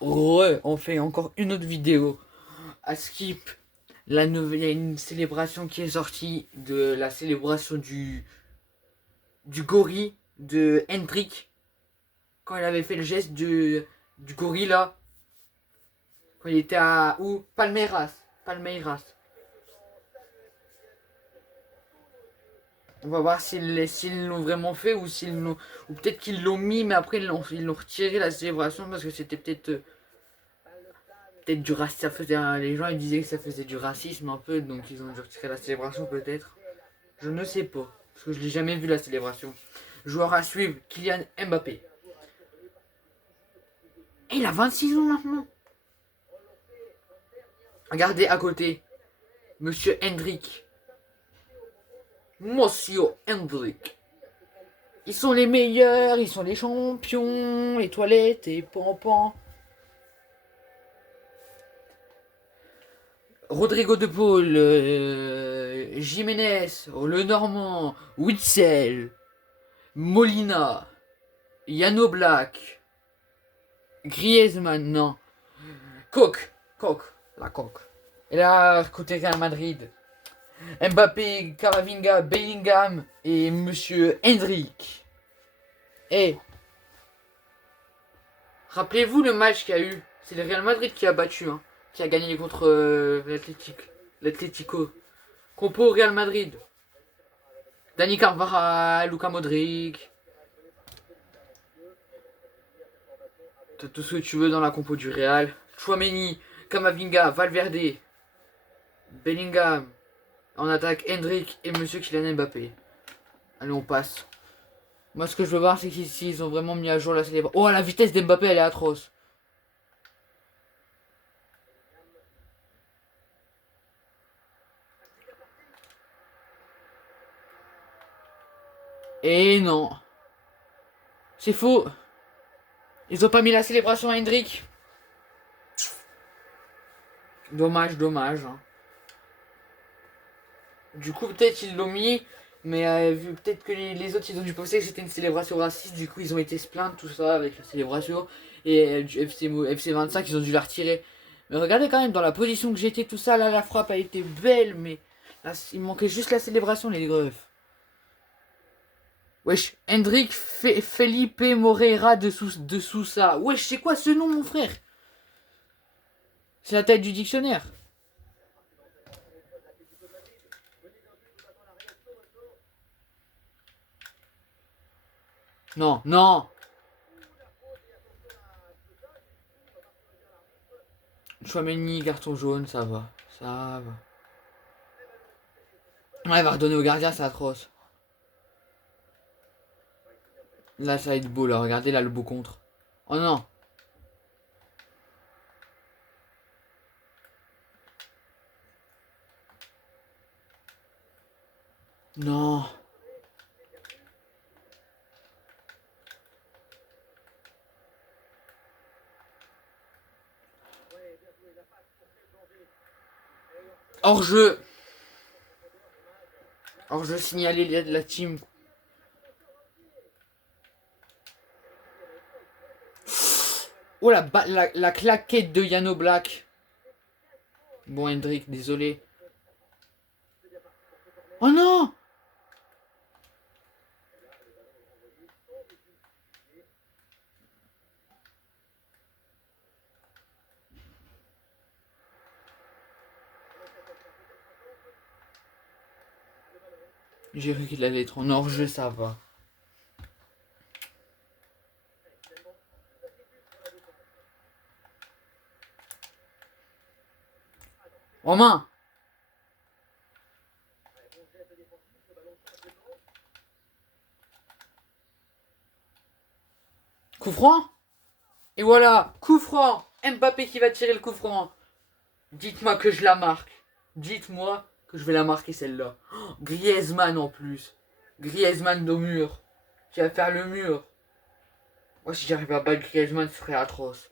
On fait encore une autre vidéo à Skip. Il y a une célébration qui est sortie de la célébration du gorille de Hendrik. Quand il avait fait le geste du gorilla. Quand il était à où Palmeiras. Palmeiras. On va voir s'ils l'ont vraiment fait ou ou peut-être qu'ils l'ont mis mais après ils l'ont retiré la célébration parce que c'était peut-être du racisme. Les gens ils disaient que ça faisait du racisme un peu donc ils ont dû retirer la célébration peut-être. Je ne sais pas parce que je l'ai jamais vu la célébration. Joueur à suivre Kylian Mbappé. Et il a 26 ans maintenant. Regardez à côté Monsieur Hendrik. Monsieur Hendrik. Ils sont les meilleurs, ils sont les champions, les toilettes et pampan. Rodrigo de Paul, Jiménez, Le Normand, Witzel, Molina, Yano Black, Griezmann, non. Coque, la coque. Et là, côté Real Madrid, Mbappé, Camavinga, Bellingham et Monsieur Hendrik. Et rappelez-vous le match qu'il y a eu. C'est le Real Madrid qui a battu, hein, qui a gagné contre l'Atlético. Compo Real Madrid. Dani Carvajal, Luka Modric. T'as tout ce que tu veux dans la compo du Real. Chouameni, Camavinga, Valverde, Bellingham. En attaque, Hendrik et Monsieur Kylian Mbappé. Allez, on passe. Moi, ce que je veux voir, c'est qu'ici, ils ont vraiment mis à jour la célébration. Oh, la vitesse d'Mbappé, elle est atroce. Et non. C'est faux. Ils ont pas mis la célébration à Hendrik. Dommage, dommage. Hein. Du coup, peut-être ils l'ont mis, mais vu peut-être que les autres ils ont dû penser que c'était une célébration raciste, du coup ils ont été se plaindre tout ça avec la célébration. Et du FC 25 ils ont dû la retirer. Mais regardez quand même dans la position que j'étais, tout ça, là la frappe a été belle, mais là il manquait juste la célébration les greufs. Wesh, Hendrik Felipe Moreira de Sousa. Wesh, c'est quoi ce nom mon frère? C'est la taille du dictionnaire. Non, non. Chouameni, carton jaune, ça va. Ça va. Ouais, il va redonner au gardien, c'est atroce. Là, ça va être beau, là. Regardez, là, le beau contre. Oh non. Non. Hors-jeu. Hors-jeu signalé de la team. Oh, la claquette de Yano Black. Bon, Hendrik, désolé. Oh non. J'ai cru qu'il allait être en hors-jeu, ça va. En main. Coup franc. Et voilà, coup franc. Mbappé qui va tirer le coup franc. Dites-moi que je la marque. Dites-moi que je vais la marquer celle-là. Oh, Griezmann en plus. Griezmann au mur. Qui va faire le mur. Moi si j'arrive à battre Griezmann, ce serait atroce.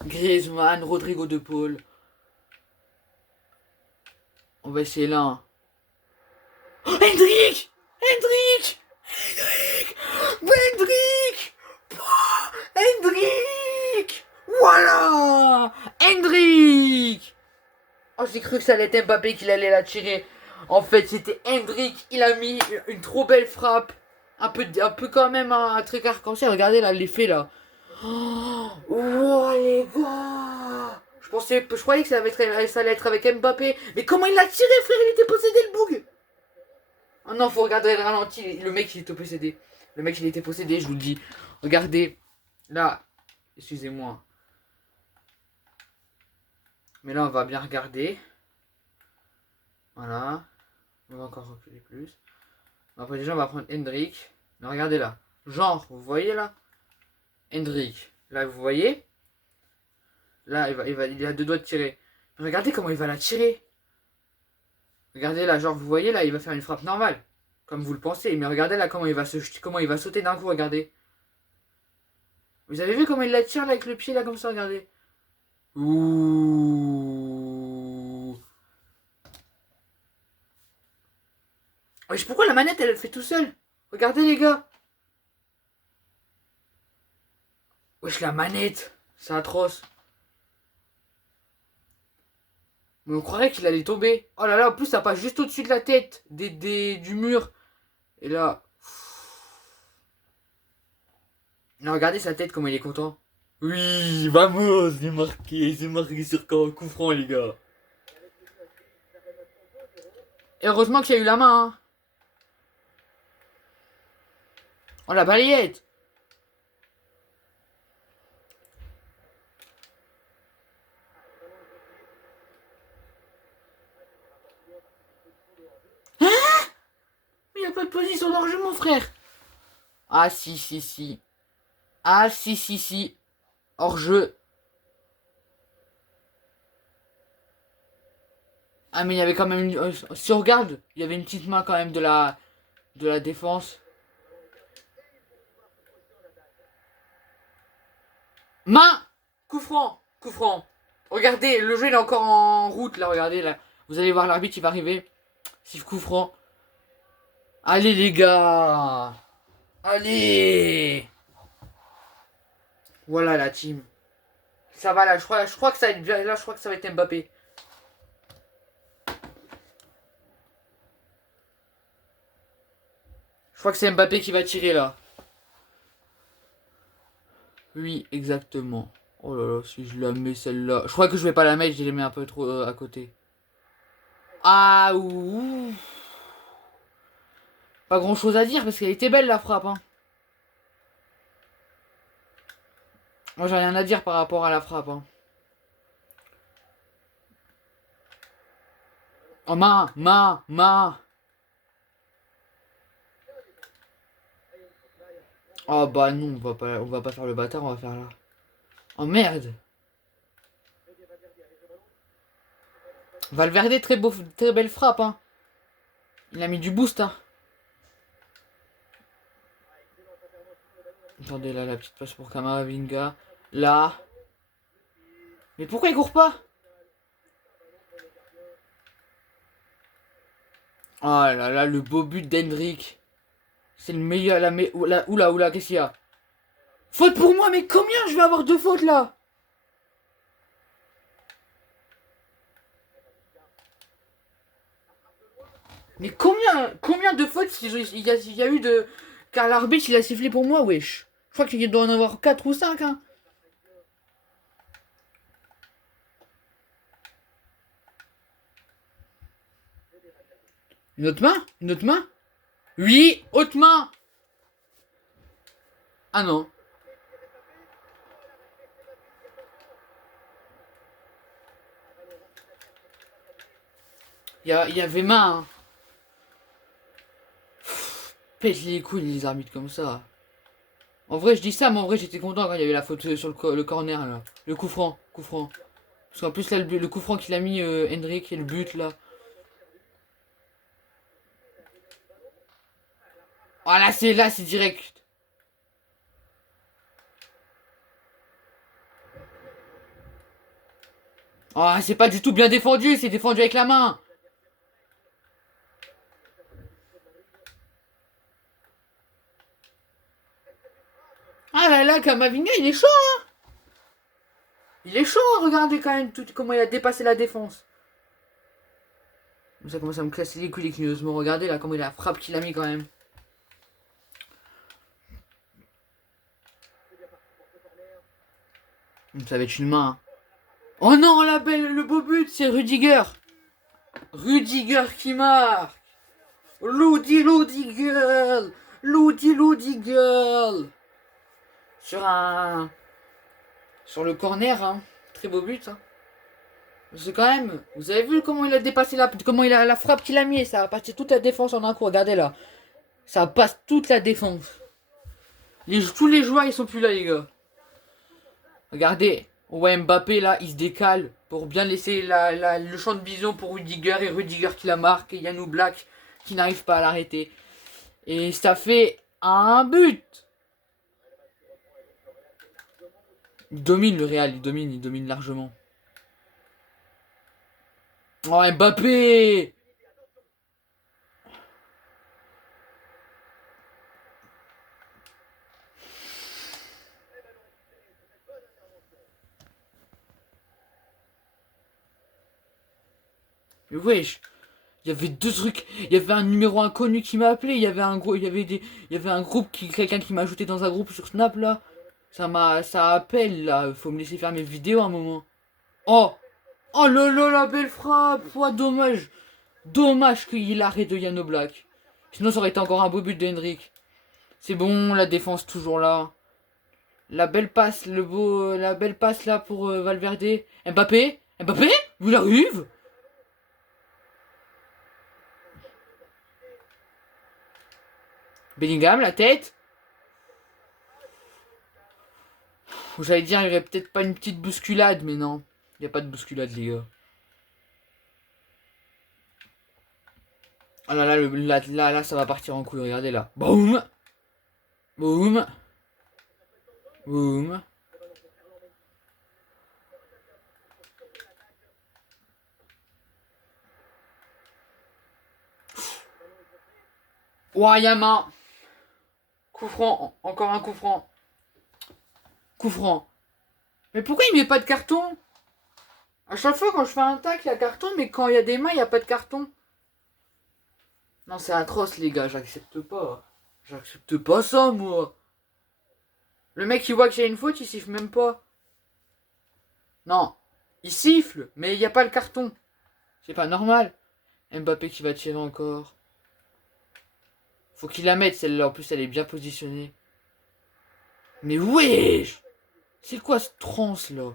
Griezmann, Rodrigo de Paul. On va essayer là. Oh, Hendrik. Hendrik. Hendrik. Hendrik. j'ai cru que ça allait être Mbappé qui allait la tirer. En fait, c'était Hendrik. Il a mis une trop belle frappe. Un peu quand même un truc arc-en-ciel. Regardez là, l'effet là. Oh, wow, les gars. Je croyais que ça allait être avec Mbappé. Mais comment il l'a tiré, frère? Il était possédé, le boug. Ah non, faut regarder le ralenti. Le mec, il était possédé. Le mec, il était possédé, je vous le dis. Regardez. Là. Excusez-moi. Mais là, on va bien regarder. Voilà. On va encore reculer plus. Après, déjà, on va prendre Hendrik. Mais regardez là. Genre, vous voyez là? Hendrik. Là, vous voyez? Là, il a deux doigts de tirer. Mais regardez comment il va la tirer. Regardez là, genre, vous voyez là, il va faire une frappe normale. Comme vous le pensez. Mais regardez là comment il va sauter d'un coup, regardez. Vous avez vu comment il la tire là avec le pied là comme ça, regardez. Ouh. Wesh, pourquoi la manette elle le fait tout seul? Regardez les gars. Wesh, la manette. C'est atroce. Mais on croirait qu'il allait tomber. Oh là là, en plus ça passe juste au-dessus de la tête du mur. Et là. Non, regardez sa tête, comment il est content. Oui, vamos, c'est marqué sur coup franc, les gars. Et heureusement qu'il y a eu la main, hein. Oh, la balayette. Hein? Mais il n'y a pas de position d'enjeu, mon frère. Ah, si, si, si. Ah, si, si, si. Hors-jeu. Ah, mais il y avait quand même si on regarde, il y avait une petite main quand même de la défense. Main. Coup franc. Coup franc. Regardez, le jeu il est encore en route là, regardez là. Vous allez voir l'arbitre, il va arriver. Siffle coup franc. Allez les gars. Allez. Voilà la team. Ça va là, je crois que ça va être bien. Là, je crois que ça va être Mbappé. Je crois que c'est Mbappé qui va tirer là. Oui, exactement. Oh là là, si je la mets celle-là. Je crois que je vais pas la mettre, je la mets un peu trop à côté. Ah, ouh. Pas grand chose à dire parce qu'elle était belle la frappe, hein. Moi j'ai rien à dire par rapport à la frappe, hein. Oh, main. Oh bah non, on va pas faire le bâtard, on va faire là. Oh merde. Valverde, très belle frappe, hein. Il a mis du boost, hein. Attendez là, la petite passe pour Kamavinga. Là. Mais pourquoi il court pas? Oh là là, le beau but d'Hendrik. C'est le meilleur. Oula, qu'est-ce qu'il y a? Faute pour moi, mais combien je vais avoir de fautes là? Mais combien de fautes il y a eu de. Car l'arbitre il a sifflé pour moi, wesh. Je crois qu'il doit en avoir 4 ou 5, hein. Une autre main? Une autre main? Oui, haute main. Ah non. Il y avait main, hein. Pète les couilles les arbitres comme ça. En vrai, je dis ça, mais en vrai, j'étais content quand il y avait la faute sur le corner là. Le coup franc, coup franc. Parce qu'en plus, là, le coup franc qu'il a mis Hendrik et le but là. Ah là c'est direct. Ah, c'est pas du tout bien défendu, c'est défendu avec la main. Ah là là, Kamavinga, il est chaud, hein. Il est chaud, hein, regardez quand même comment il a dépassé la défense. Ça commence à me casser les couilles, les Kinos. Me regardez là, comment il a la frappe qu'il a mis quand même. Ça va être une main. Hein. Oh non, la belle, le beau but, c'est Rudiger. Rudiger qui marque. Lodi girl. Lodi girl. Sur le corner, hein. Très beau but, hein. C'est quand même. Vous avez vu comment il a dépassé comment il a la frappe qu'il a mis. Ça a passé toute la défense en un coup. Regardez là. Ça passe toute la défense. Tous les joueurs ils sont plus là les gars. Regardez. Ouais Mbappé là il se décale pour bien laisser le champ de vision pour Rudiger et Rudiger qui la marque et Yannou Black qui n'arrive pas à l'arrêter. Et ça fait un but. Il domine le Real, il domine largement. Oh Mbappé. Mais wesh, il y avait deux trucs, il y avait un numéro inconnu qui m'a appelé, il y avait un gros, il y avait un groupe quelqu'un qui m'a ajouté dans un groupe sur Snap là. Ça appelle là, faut me laisser faire mes vidéos un moment. Oh, oh là la belle frappe, oh, dommage qu'il arrête de Yano Black. Sinon ça aurait été encore un beau but de Hendrik. C'est bon, la défense toujours là. La belle passe, la belle passe là pour Valverde. Mbappé, vous l'arrive? Bellingham, la tête. J'allais dire, il y aurait peut-être pas une petite bousculade, mais non. Il n'y a pas de bousculade, les gars. Ah là là, ça va partir en couille, regardez là. Boum. Boum. Boum. Ouah, Yama. Coup franc, encore un coup franc. Coup franc. Mais pourquoi il met pas de carton? À chaque fois quand je fais un tac, il y a carton, mais quand il y a des mains, il n'y a pas de carton. Non, c'est atroce, les gars, j'accepte pas. J'accepte pas ça, moi. Le mec, il voit qu'il y a une faute, il siffle même pas. Non, il siffle, mais il n'y a pas le carton. C'est pas normal. Mbappé qui va tirer encore. Faut qu'il la mette, celle-là. En plus, elle est bien positionnée. Mais wesh! C'est quoi ce trance, là?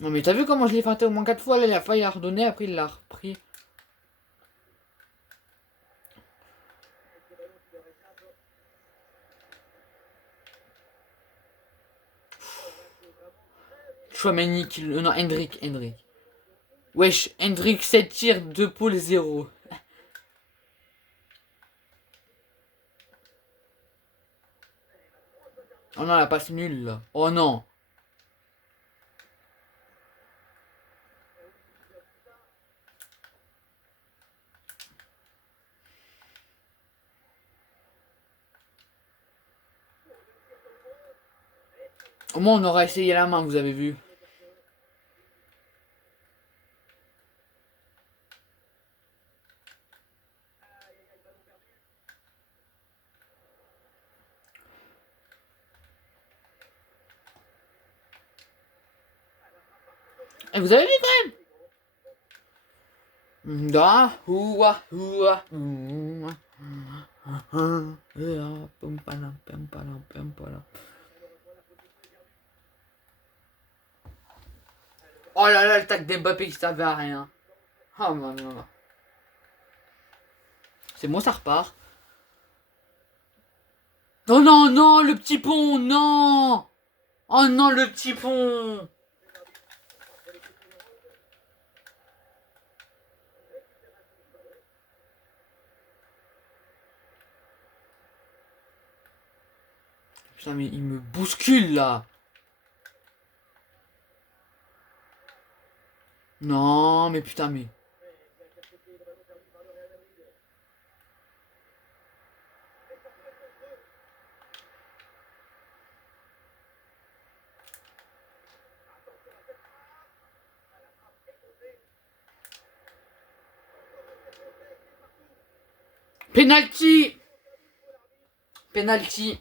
Non, mais t'as vu comment je l'ai feinté au moins 4 fois? Là, il a failli la redonner, après il l'a repris. Chouameni qui... Non, Hendrik. Wesh, Hendrik 7 tirs, 2 poules, 0. Oh non, la passe nulle, là. Oh non. Au moins, on aura essayé la main, vous avez vu. Et vous avez vu quand même? Da, ouah, ouah, ouah. Oh là là, le tac d'Mbappé qui servait à rien. Oh non, non. C'est bon, ça repart. Oh non, non, le petit pont, non. Oh non, le petit pont. Putain, mais il me bouscule là. Non, mais putain, mais. Penalty. Penalty.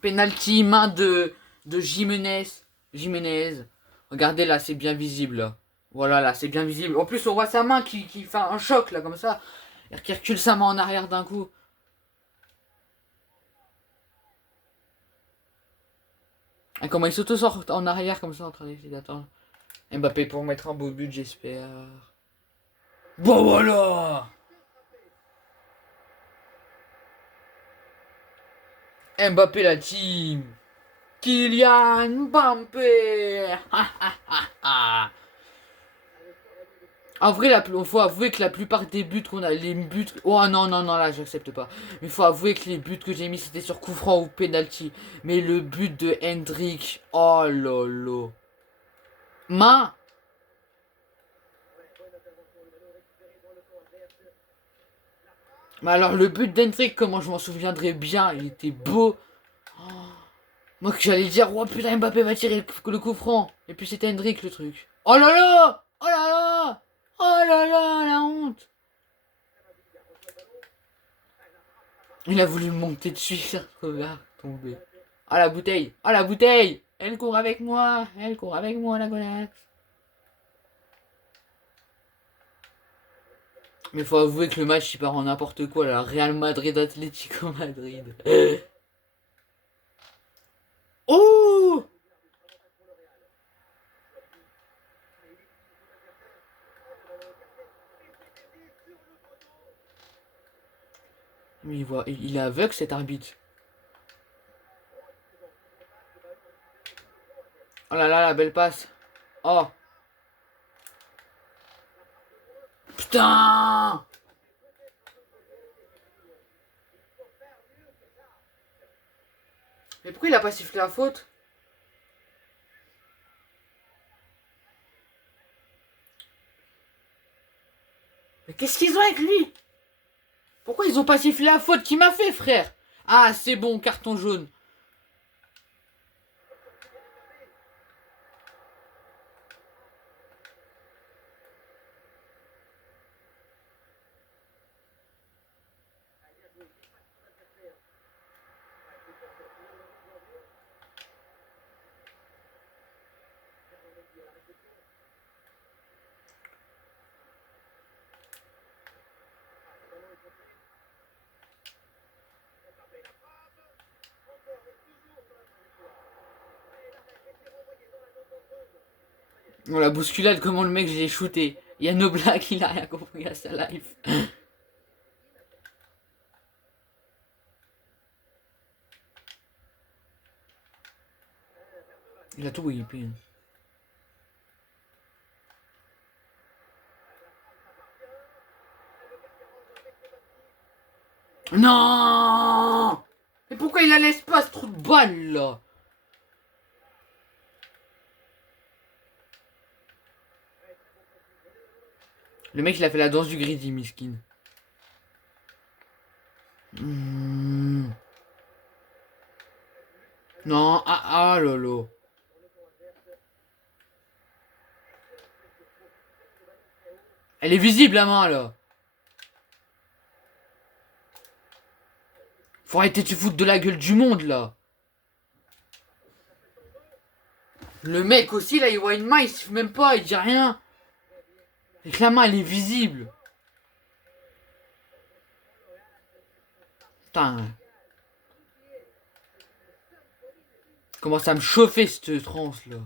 Penalty, main de Jiménez. Jiménez. Regardez là, c'est bien visible. Là. Voilà, là, c'est bien visible. En plus, on voit sa main qui fait un choc, là, comme ça. Qui recule sa main en arrière d'un coup. Et comment il s'auto-sort en arrière, comme ça, en train d'essayer d'attendre. Mbappé pour mettre un beau but, j'espère. Bon, voilà. Mbappé, la team. Kylian Mbappé. En vrai, faut avouer que la plupart des buts qu'on a, les buts... Oh non, non, non, là, j'accepte pas. Mais faut avouer que les buts que j'ai mis, c'était sur coup franc ou penalty. Mais le but de Hendrik, oh lolo. Ma. Mais alors, le but d'Hendrik, comment je m'en souviendrai bien, il était beau. Oh. Moi, que j'allais dire, oh putain, Mbappé va tirer le coup franc. Et puis c'était Hendrik, le truc. Oh là là. Oh là là. Oh là là, la honte. Il a voulu monter dessus, faire regarde tomber. Ah la bouteille! Ah la bouteille! Elle court avec moi! Elle court avec moi la gonasse! Mais faut avouer que le match il part en n'importe quoi là. Real Madrid Atlético Madrid. Oh! Mais il est aveugle cet arbitre. Oh là là, la belle passe. Oh! Putain! Mais pourquoi il a pas sifflé la faute? Mais qu'est-ce qu'ils ont avec lui? Pourquoi ils ont pas sifflé la faute qu'il m'a fait, frère? Ah, c'est bon, carton jaune. Oh, la bousculade, comment le mec j'ai shooté. Il y a no blague, il a rien compris à sa life. Il a tout whippé. Non! Mais pourquoi il la laisse pas ce trou de balle là? Le mec il a fait la danse du greedy miskin. Mmh. Non, ah ah lolo. Elle est visible la main là. Faut arrêter de se foutre de la gueule du monde là. Le mec aussi là il voit une main, il siffle même pas, il dit rien. Et que la main elle est visible. Putain. Commence à me chauffer cette transe là.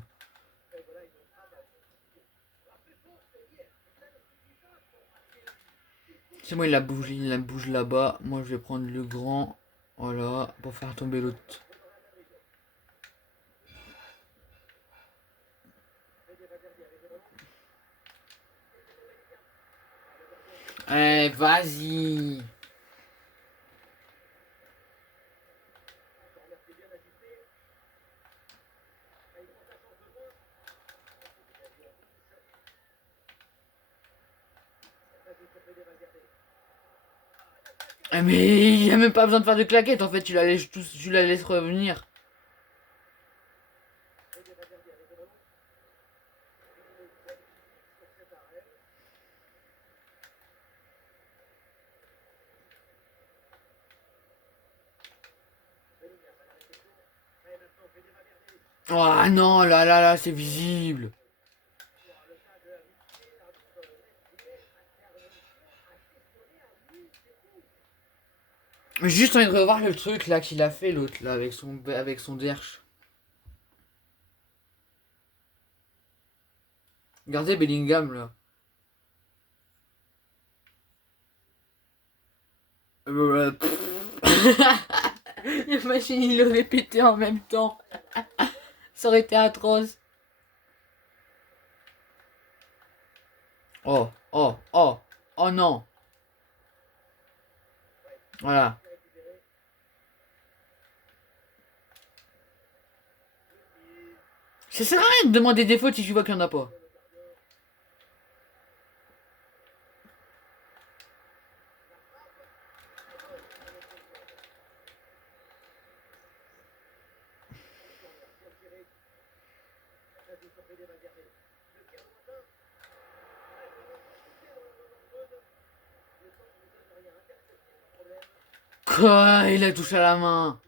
C'est moi il la bouge là-bas. Moi je vais prendre le grand. Voilà, pour faire tomber l'autre. Eh, vas-y. Mais il n'y a même pas besoin de faire de claquettes en fait, tu la laisses revenir. Oh non, là, là, là, c'est visible. Juste envie de revoir le truc là qu'il a fait l'autre là avec son derche. Regardez Bellingham là. Imagine il l'aurait pété en même temps. Ça aurait été atroce. Oh, oh, oh, oh non. Voilà. Ça sert à rien de demander des fautes si tu vois qu'il n'y en a pas. Quoi? Il a touché à la main.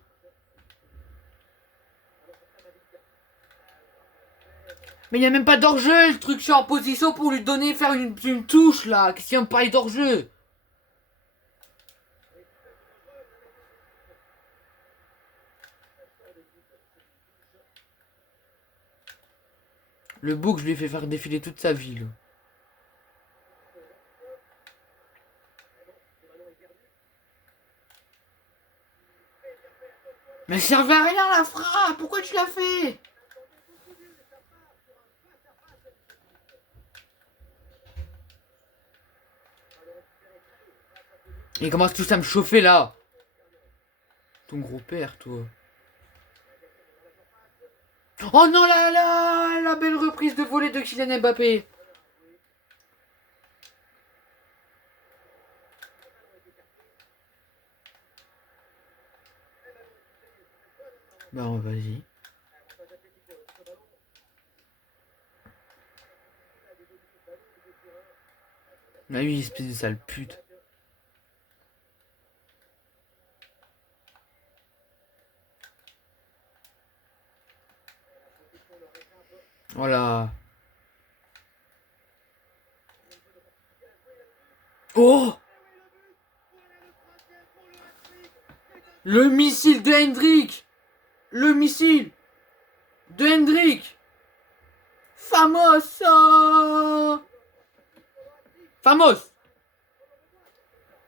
Mais il n'y a même pas d'hors-jeu, le truc, je suis en position pour lui donner, faire une touche là. Qu'est-ce qu'il y a me parler d'hors-jeu? Le bouc, je lui ai fait faire défiler toute sa vie là. Mais ça servait à rien la frappe, pourquoi tu l'as fait? Il commence tous à me chauffer là. Ton gros père, toi. Oh non, la belle reprise de volée de Kylian Mbappé. Bah, vas-y. Ah oui, espèce de sale pute. Voilà. Oh! Le missile de Hendrik! Le missile de Hendrik! Famos! Famos!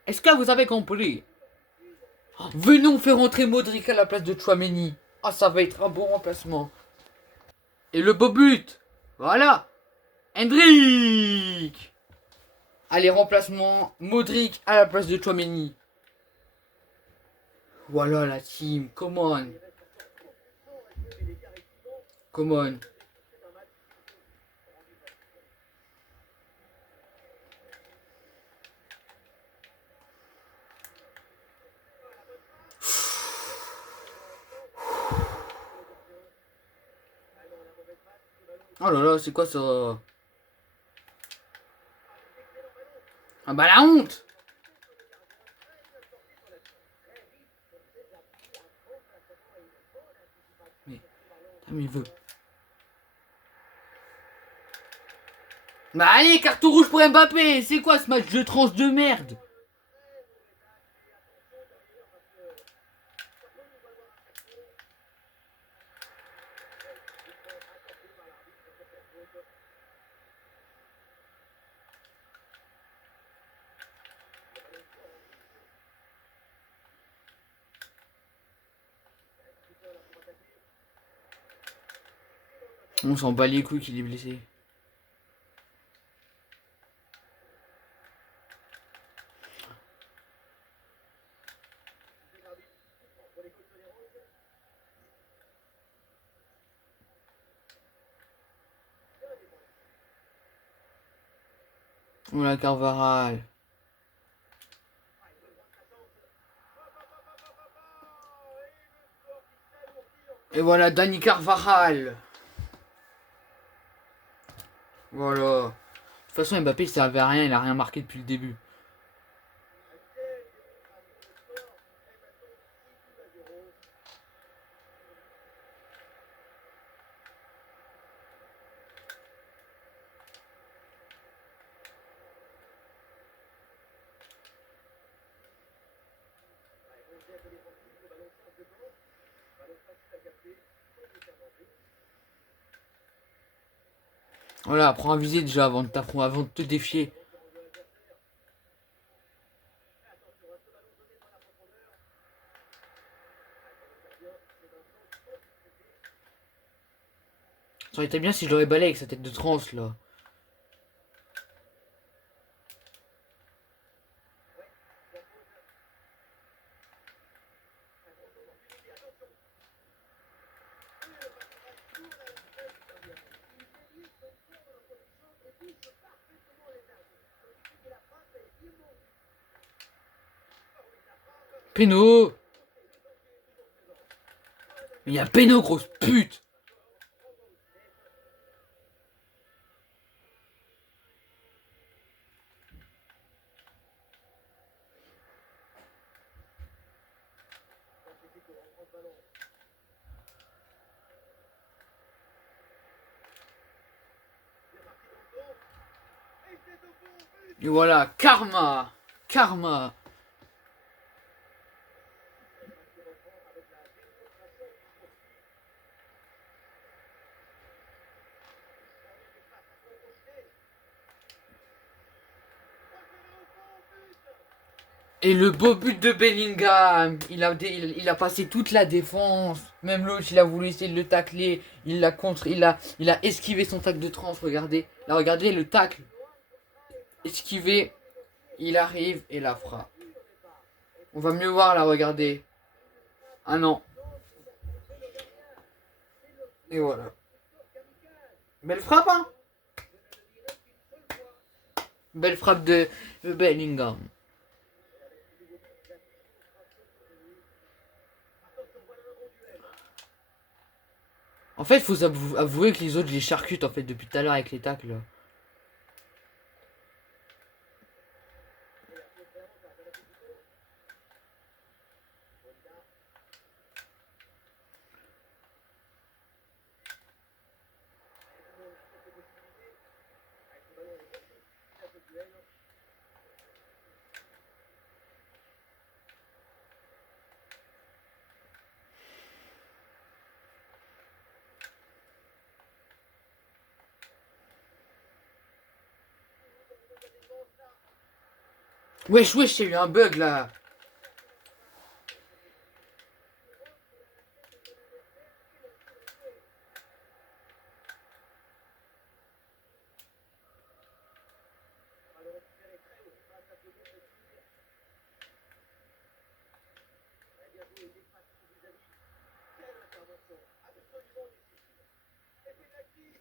Est-ce que vous avez compris? Venons faire entrer Modric à la place de Chouameni. Ah, ça va être un bon remplacement. Et le beau but! Voilà! Hendrik! Allez, remplacement Modric à la place de Chouameni. Voilà la team, come on. Come on. Oh là là, c'est quoi ça? Ah bah la honte! Mais il veut. Bah allez, carton rouge pour Mbappé! C'est quoi ce match de tranche de merde? On s'en bat les couilles qu'il est blessé. Oh la Carvaral. Et voilà, Dani Carvajal. Voilà. De toute façon, Mbappé, il servait à rien, il a rien marqué depuis le début. Voilà, apprends à viser déjà avant de te défier. Ça aurait été bien si je l'aurais balayé avec sa tête de trans là. Péno. Il y a Péno, grosse pute. Et voilà, karma. Karma. Et le beau but de Bellingham, il a passé toute la défense. Même l'autre, il a voulu essayer de le tacler. Il a esquivé son tacle de trans. Regardez, là, regardez le tacle. Esquivé, il arrive et la frappe. On va mieux voir là, regardez. Ah non. Et voilà. Belle frappe, hein. Belle frappe de Bellingham. En fait, il faut avouer que les autres, les charcutent en fait depuis tout à l'heure avec les tacles. Wesh, wesh, il y a eu un bug là.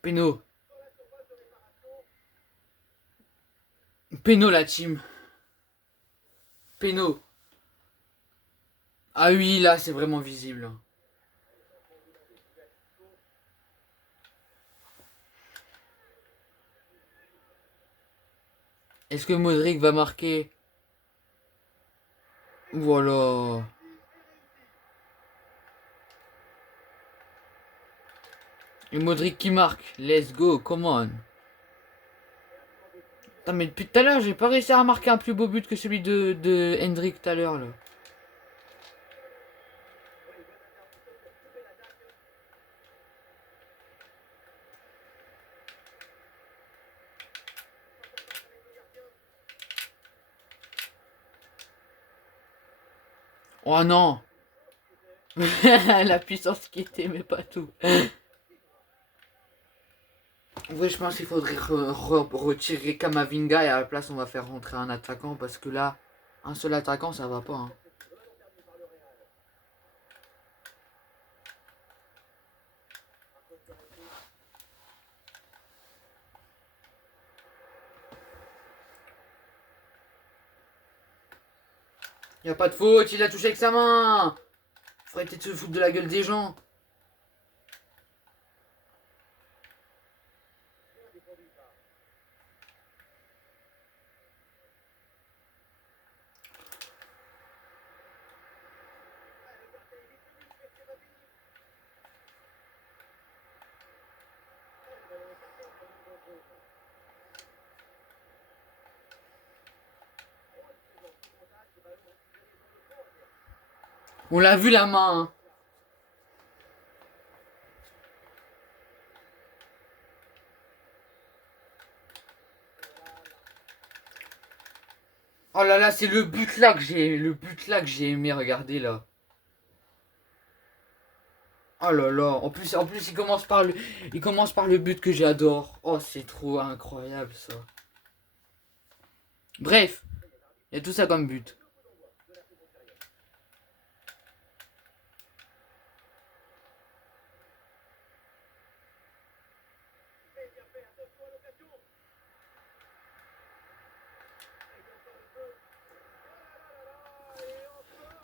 Péno. Péno la team. Péno. Ah oui, là, c'est vraiment visible. Est-ce que Modric va marquer? Voilà. Et Modric qui marque. Let's go, come on. Putain, mais depuis tout à l'heure, j'ai pas réussi à marquer un plus beau but que celui de Hendrik tout à l'heure là. Oh non. La puissance qui était, mais pas tout. Ouais, je pense qu'il faudrait retirer Kamavinga et à la place, on va faire rentrer un attaquant parce que là, un seul attaquant, ça va pas. Hein. Y a pas de faute, il a touché avec sa main. Faut arrêter de se foutre de la gueule des gens. On l'a vu la main. Hein. Oh là là, c'est le but là que j'ai aimé regarder là. Oh là là, en plus il commence par le but que j'adore. Oh, c'est trop incroyable ça. Bref, il y a tout ça comme but.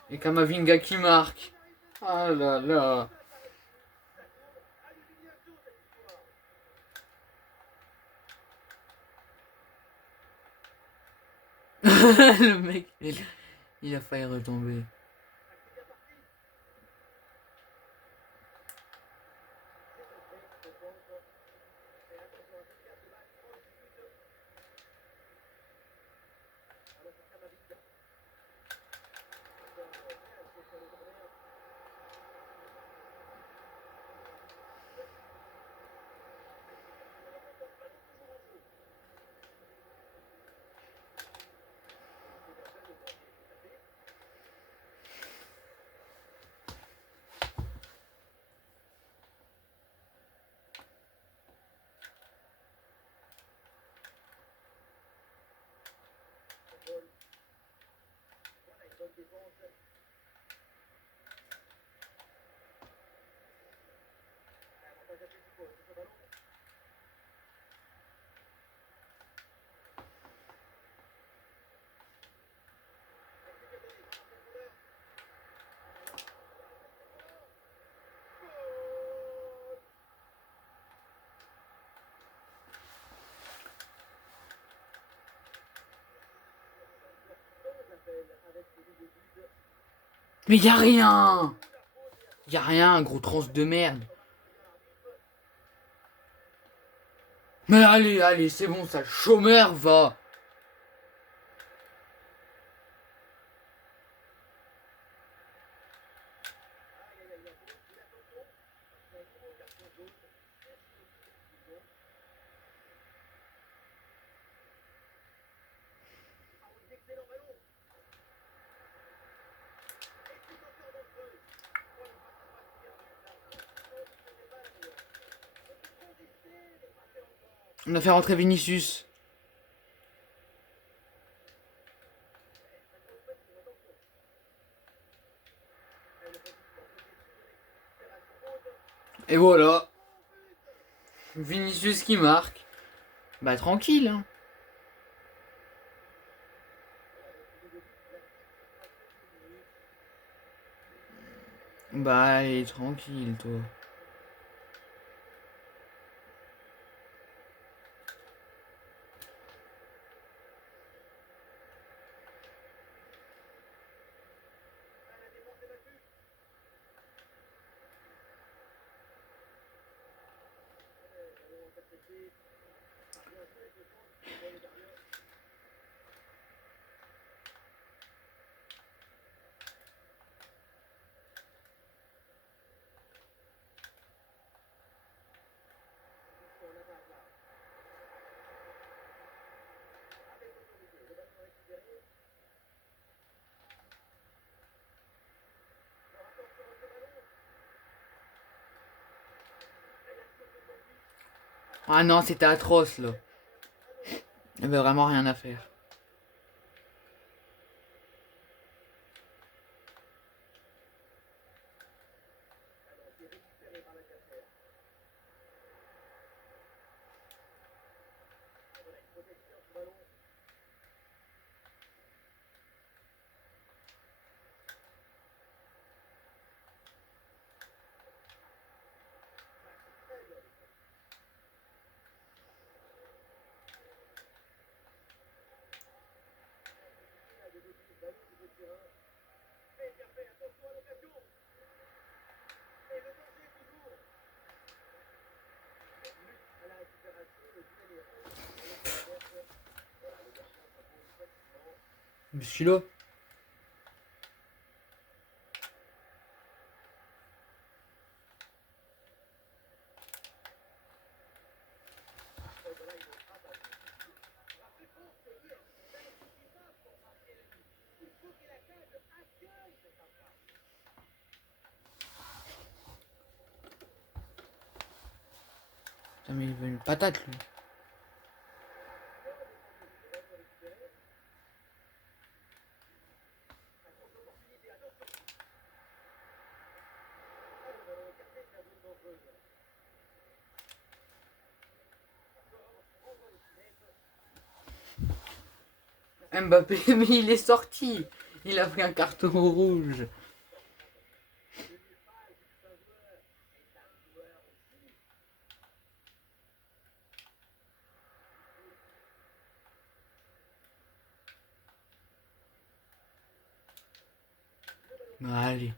Et Kamavinga qui marque. Oh là là. Le mec, il a failli retomber. Mais y a rien. Y a rien, gros transe de merde. Mais allez, allez, c'est bon, ça, le chômeur va. On a fait rentrer Vinicius. Et voilà. Vinicius qui marque. Bah tranquille. Hein. Bah allez, tranquille toi. Ah non, c'était atroce là. Il y avait vraiment rien à faire. Mais celui-là. mais il veut une patate, lui. Mbappé, mais il est sorti. Il a pris un carton rouge. Allez.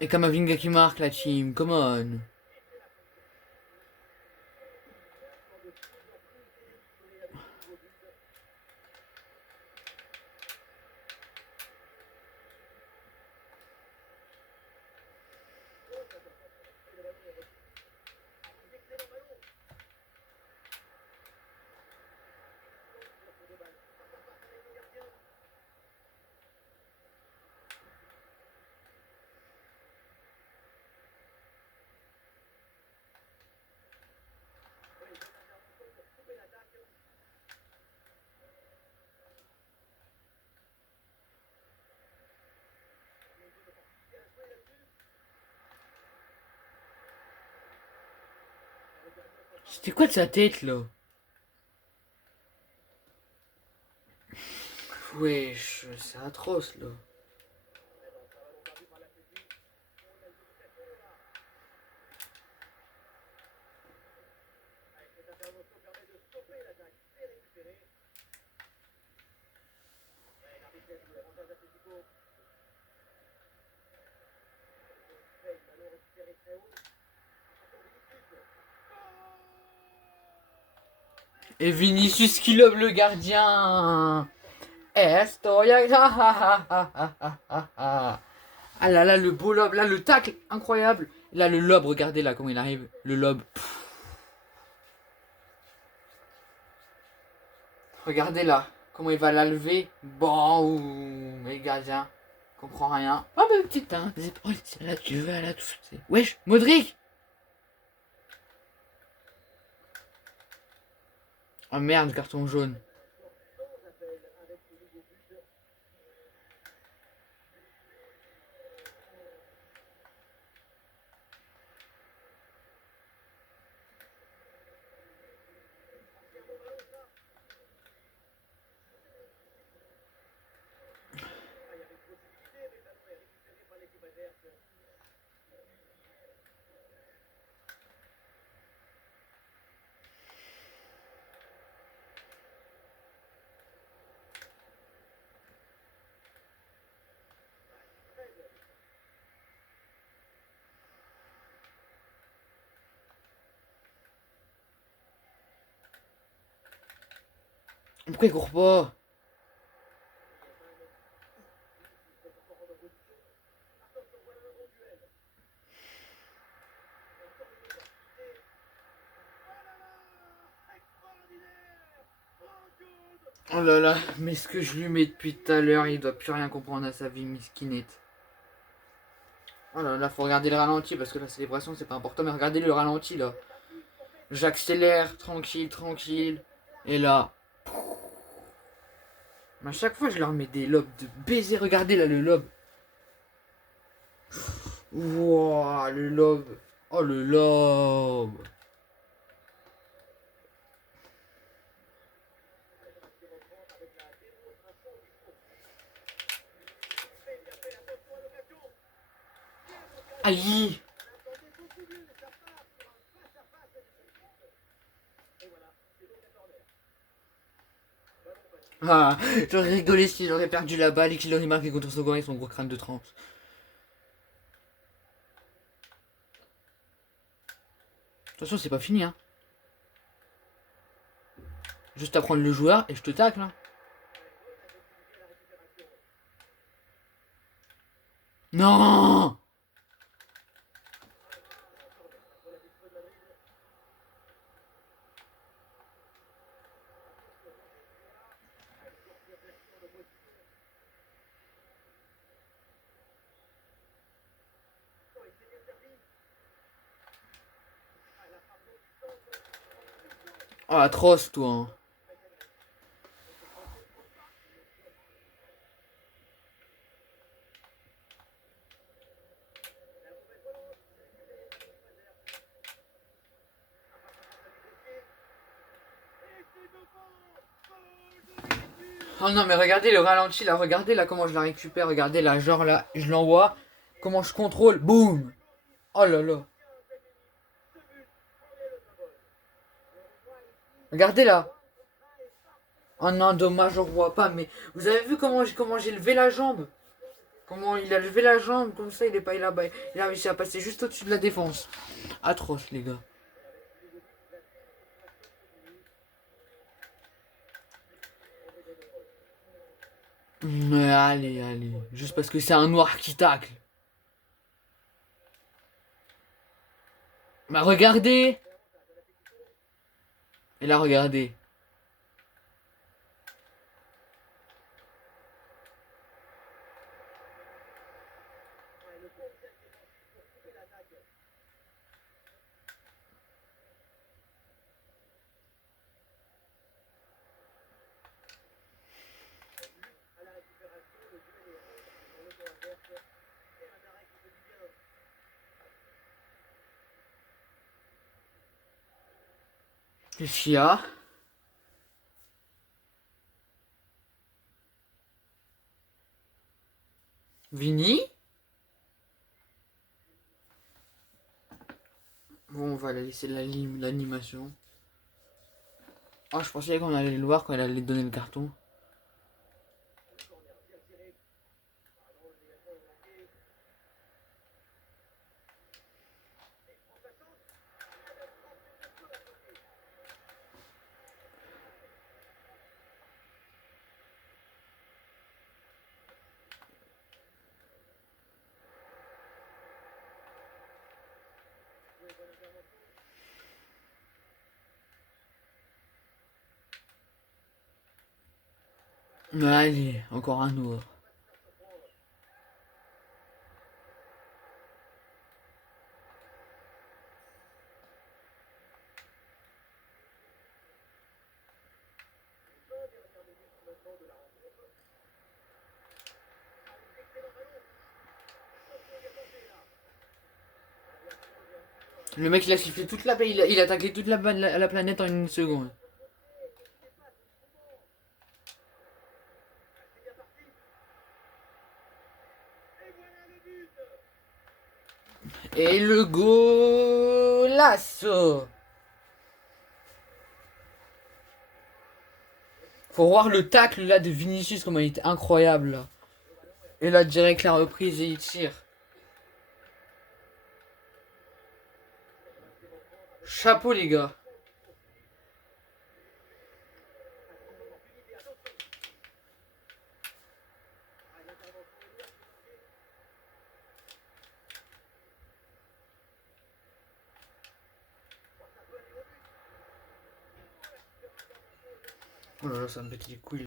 Et Kamavinga qui marque la team, come on. C'était quoi de sa tête là? Wesh, c'est atroce là. Et Vinicius qui lobe le gardien. Estoy ah là là, le beau lob, là le tacle, incroyable. Là le lob, regardez là comment il arrive. Le lob. Regardez là, comment il va la lever. Bon, mais le gardien comprend rien. Ah bah petite hein, c'est là tu veux là tout. Wesh, Modric. Oh merde, carton jaune. Pourquoi il court pas? Oh là là, mais ce que je lui mets depuis tout à l'heure, il doit plus rien comprendre à sa vie, miskinette. Oh là là, faut regarder le ralenti parce que la célébration c'est pas important, mais regardez le ralenti là. J'accélère, tranquille, tranquille. Et là. Mais à chaque fois je leur mets des lobes de baiser, regardez là le lobe. Wouah, le lobe. Oh le lobe. Aïe. Ah, j'aurais rigolé si j'aurais perdu la balle et qu'il aurait marqué contre Sogo avec son gros crâne de trans. De toute façon, c'est pas fini, hein. Juste à prendre le joueur et je te tacle, hein. Non. Oh, atroce, toi, hein. Oh non, mais regardez le ralenti là, regardez là comment je la récupère, regardez là, genre là, je l'envoie, comment je contrôle, boum. Oh là là. Regardez là. Oh non, dommage, on voit pas, mais vous avez vu comment j'ai levé la jambe? Comment il a levé la jambe, comme ça il est pas il a réussi à passer juste au-dessus de la défense. Atroce, les gars. Mais allez, allez. Juste parce que c'est un noir qui tacle. Bah regardez. Et là, regardez. Les FIA. Vini. Bon, on va la laisser l'animation. Oh, je pensais qu'on allait le voir quand elle allait donner le carton. Mais allez, encore un noir. Le mec il a sifflé toute la il a taclé toute la planète en une seconde. Et le golasso. Faut voir le tacle là de Vinicius comment il était incroyable là. Et là direct la reprise et il tire. Chapeau les gars. Oh là là, ça me pète les couilles.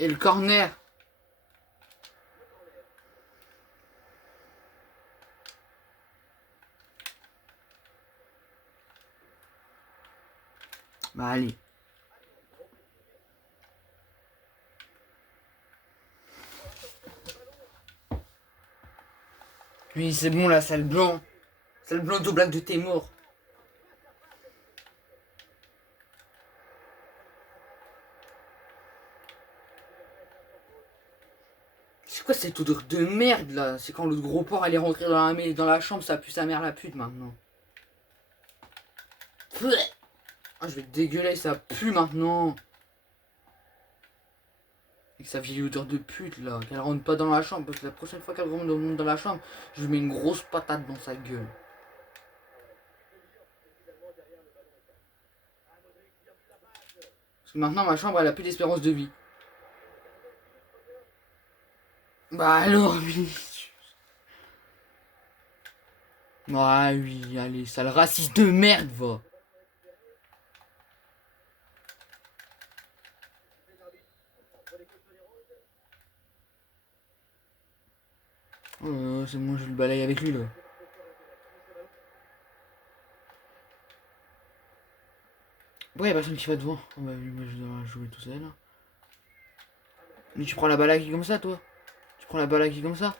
Et le corner. Bah allez. Oui, c'est bon là, sale blanc. Sale blanc de blague de Témour. C'est quoi cette odeur de merde là? C'est quand le gros porc allait rentrer dans la chambre, ça pue sa mère la pute maintenant. Ah, je vais te dégueuler, ça pue maintenant. Avec sa vieille odeur de pute là, qu'elle rentre pas dans la chambre, parce que la prochaine fois qu'elle rentre dans la chambre, je lui mets une grosse patate dans sa gueule. Parce que maintenant ma chambre elle a plus d'espérance de vie. Bah alors Vinicius. Ah oui, allez, sale raciste de merde va. Oh, c'est bon, je le balaye avec lui là. Pourquoi y'a personne qui va devant? Oh bah oui, moi je dois jouer tout seul. Mais tu prends la balle à qui comme ça toi? Tu prends la balle à qui comme ça?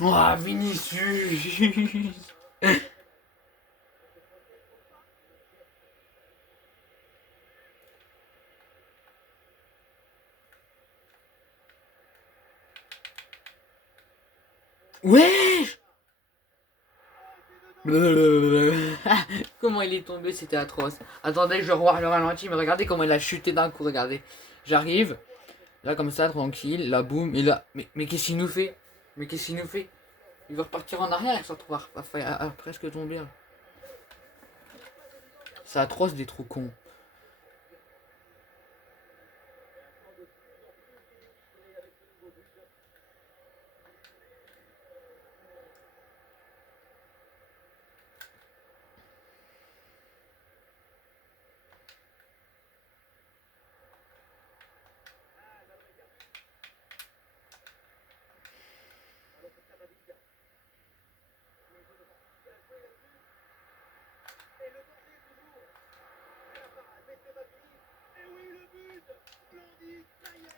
Oh Vinicius. Ouais. Comment il est tombé, c'était atroce. Attendez, je revois le ralenti, mais regardez comment il a chuté d'un coup, regardez. J'arrive, là comme ça, tranquille, là boum, et là. Mais qu'est-ce qu'il nous fait? Mais qu'est-ce qu'il nous fait? Il va repartir en arrière, il se retrouve à presque tomber. Là. C'est atroce d'être trop con.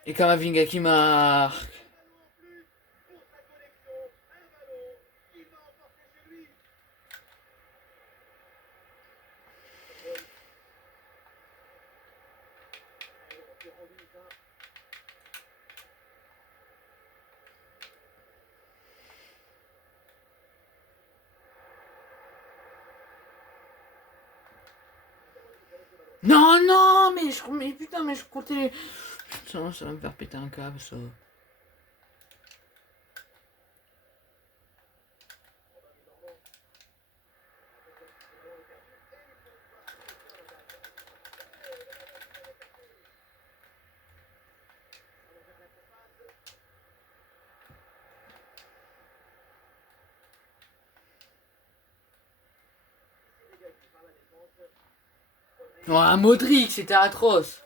Et Kamavinga qui marque. Non, non, mais putain, mais je comptais. Ça va me faire péter un câble, ça. Oh, un Modric, c'était atroce.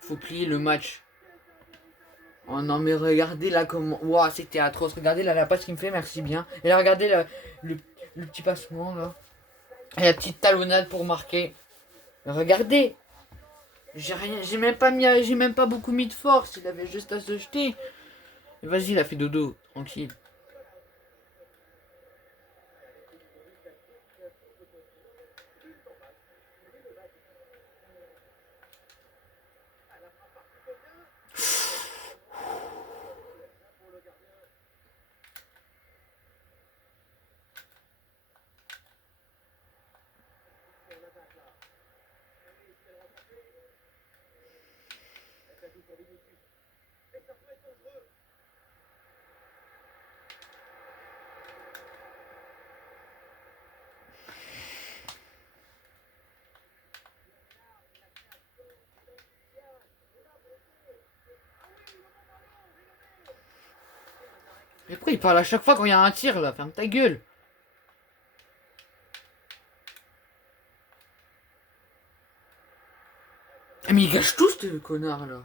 Faut plier le match. Oh non, mais regardez là comment. Ouah, c'était atroce. Regardez là la passe qu'il me fait, merci bien. Et là, regardez le, le petit passement là. Et la petite talonnade pour marquer. Regardez. J'ai rien. J'ai même pas beaucoup mis de force. Il avait juste à se jeter. Et vas-y, il a fait dodo. Tranquille. Mais pourquoi il parle à chaque fois quand il y a un tir là? Ferme ta gueule. Mais il gâche tout ce connard là.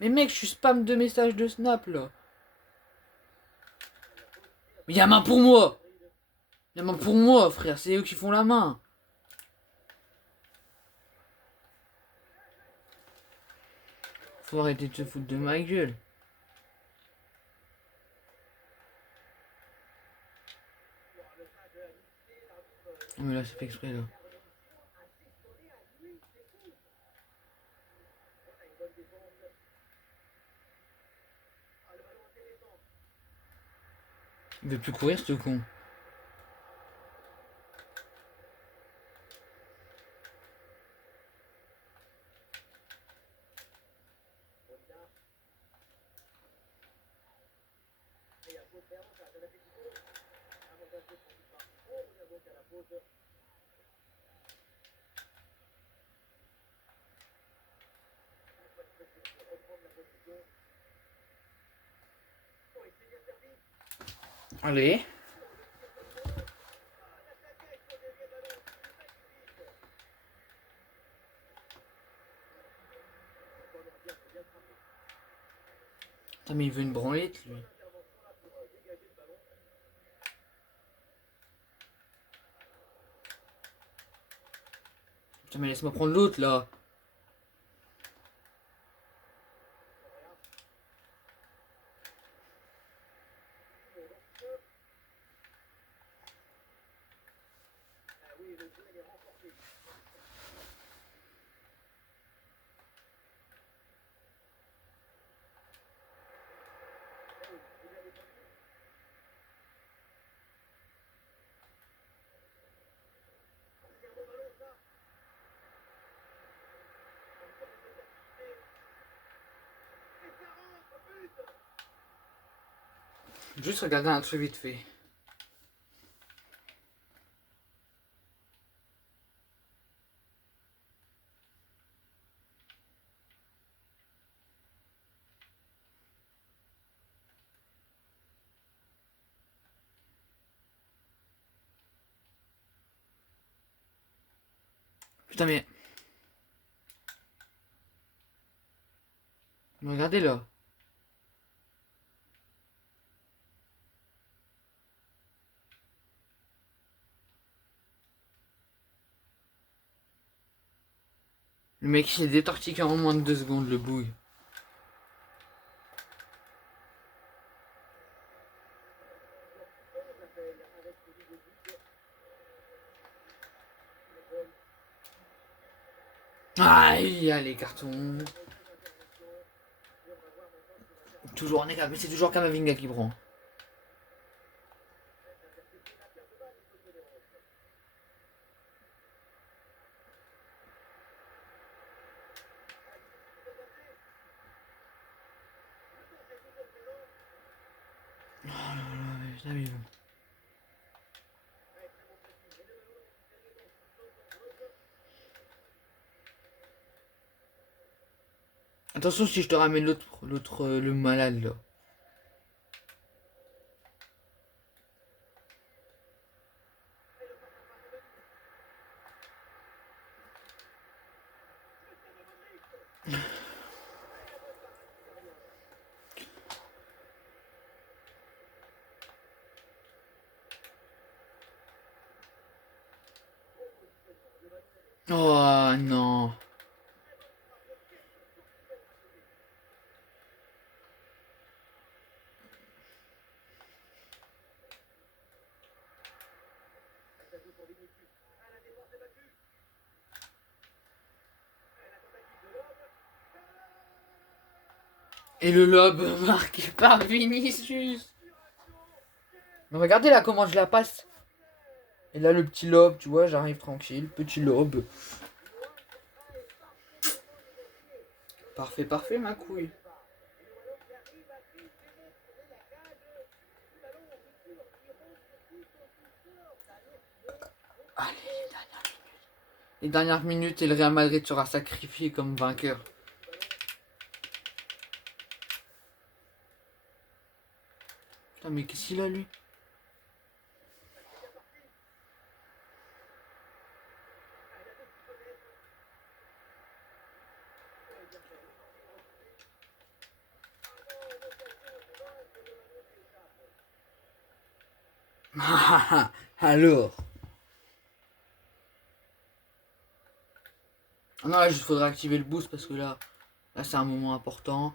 Mais mec, je suis spam de messages de Snap là. Mais y'a main pour moi. Y'a main pour moi, frère. C'est eux qui font la main. Faut arrêter de se foutre de ma gueule. Mais là, c'est fait exprès là. Il veut plus courir ce con. Allez. Putain, mais il veut une branlette lui. Putain, mais laisse-moi prendre l'autre là. Juste regarder un truc vite fait. Putain mais... Regardez là. Le mec il est détortiqué en moins de 2 secondes le bouille. Aïe, allez carton. Toujours Neka, mais c'est toujours Kamavinga qui prend. Oh là là, putain, mais bon. Attention si je te ramène l'autre, le malade là. Oh non. Et le lob marqué par Vinicius. Mais regardez là comment je la passe. Et là le petit lob, tu vois, j'arrive tranquille, petit lob. Parfait, parfait ma couille. Allez, les dernières minutes et le Real Madrid sera sacrifié comme vainqueur. Putain, mais qu'est-ce qu'il a, lui? Alors. Ah non, là, il faudrait activer le boost parce que là c'est un moment important.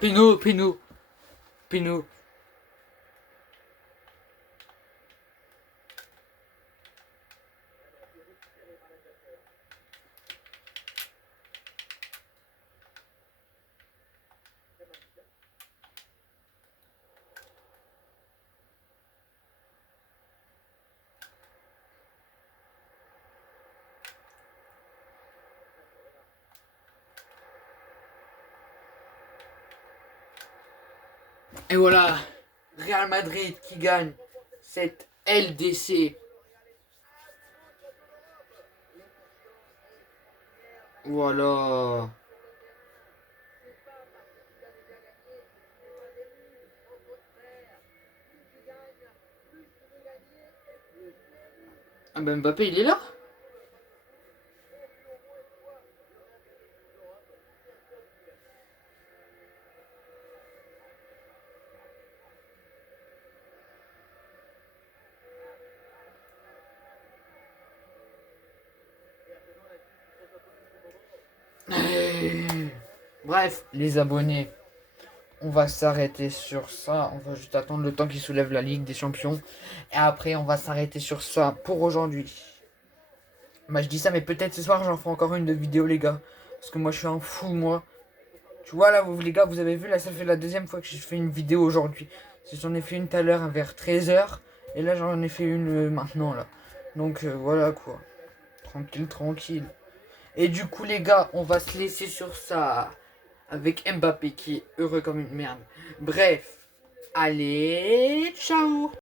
Péno, péno, péno. Et voilà, Real Madrid qui gagne cette LDC. Voilà. Ah ben Mbappé, il est là. Bref, les abonnés, on va s'arrêter sur ça. On va juste attendre le temps qu'il soulève la Ligue des Champions. Et après, on va s'arrêter sur ça pour aujourd'hui. Bah, je dis ça, mais peut-être ce soir, j'en ferai encore une de vidéo, les gars. Parce que moi, je suis un fou, moi. Tu vois, là, vous, les gars, vous avez vu, là, ça fait la deuxième fois que je fais une vidéo aujourd'hui. J'en ai fait une tout à l'heure vers 13h. Et là, j'en ai fait une maintenant, là. Donc, voilà, quoi. Tranquille, tranquille. Et du coup, les gars, on va se laisser sur ça. Avec Mbappé qui est heureux comme une merde. Bref. Allez, ciao.